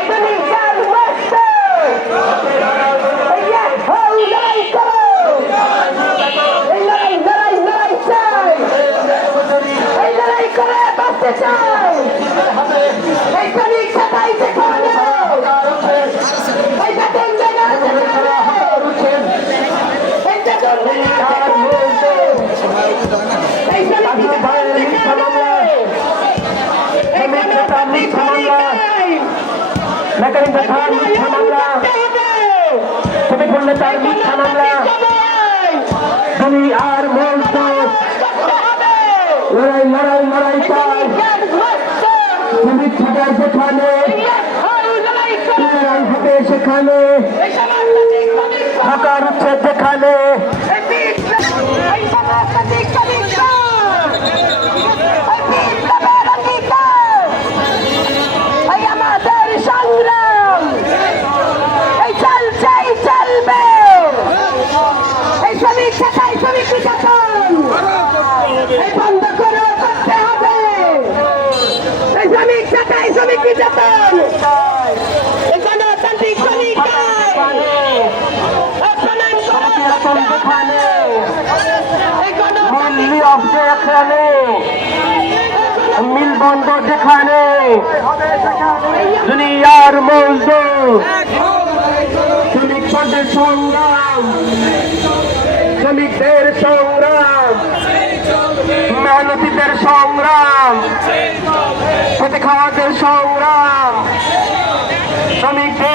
Indonesia Master! Yes, mechanic তার মিথ্যা মামলা। তুমি করলে তার মিথ্যা মামলা। তুমি আর বলতো লড়াই লড়াই লড়াই চাই। তুমি সেখানে। যেখানে এই গণতান্ত্রিক মূল্য যেখানে মিল বন্ধ যেখানে দুনিয়ার মজদুর শ্রমিক পদের সংগ্রাম শ্রমিকদের সংগ্রাম মেহনতিদের সংগ্রাম সাথে খাওয়াতের সংগ্রাম শ্রমিকদের